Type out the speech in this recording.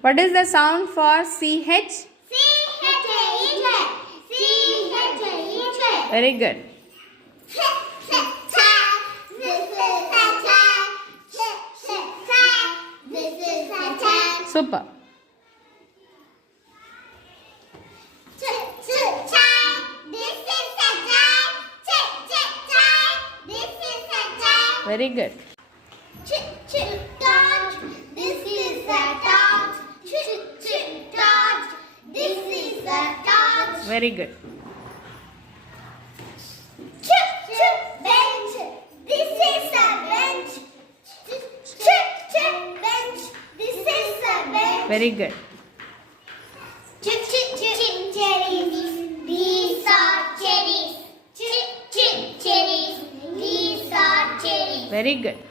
What is the sound for CH? Very good. Super. Very good. Dodge. This is a dodge. Dodge. This is a dodge. Very good. Bench. This is a bench. Bench. This is a bench. Very good. Cherries. These are cherries. Cherries. These are cherries. Very good.